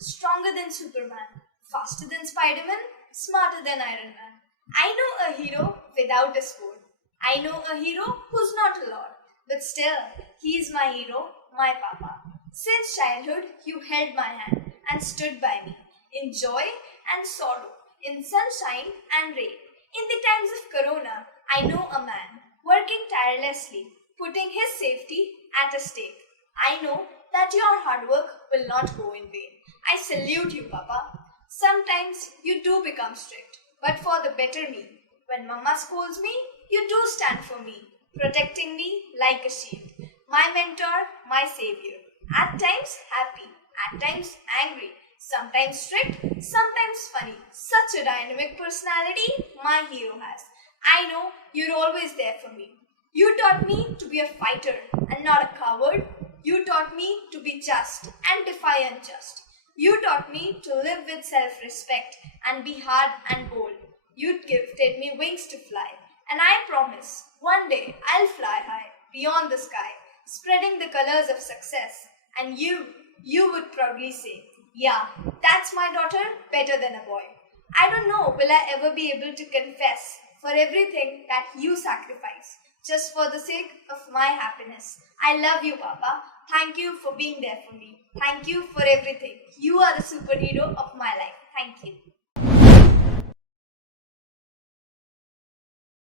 stronger than Superman, faster than Spider-Man, smarter than Iron Man. I know a hero without a sword. I know a hero who's not a lord, but still, he is my hero, my papa. Since childhood, you held my hand and stood by me in joy and sorrow, in sunshine and rain. In the times of Corona, I know a man working tirelessly, putting his safety at a stake. I know that your hard work will not go in vain. I salute you, Papa. Sometimes you do become strict, but for the better me. When Mama scolds me, you do stand for me, protecting me like a shield. My mentor, my savior. At times happy, at times angry, sometimes strict, sometimes funny. Such a dynamic personality my hero has. I know you're always there for me. You taught me to be a fighter and not a coward. You taught me to be just and defy unjust. You taught me to live with self-respect and be hard and bold. You gifted me wings to fly. And I promise, one day I'll fly high, beyond the sky, spreading the colors of success. And you would proudly say, yeah, that's my daughter, better than a boy. I don't know, will I ever be able to confess for everything that you sacrifice, just for the sake of my happiness. I love you, Papa. Thank you for being there for me. Thank you for everything. You are the superhero of my life. Thank you.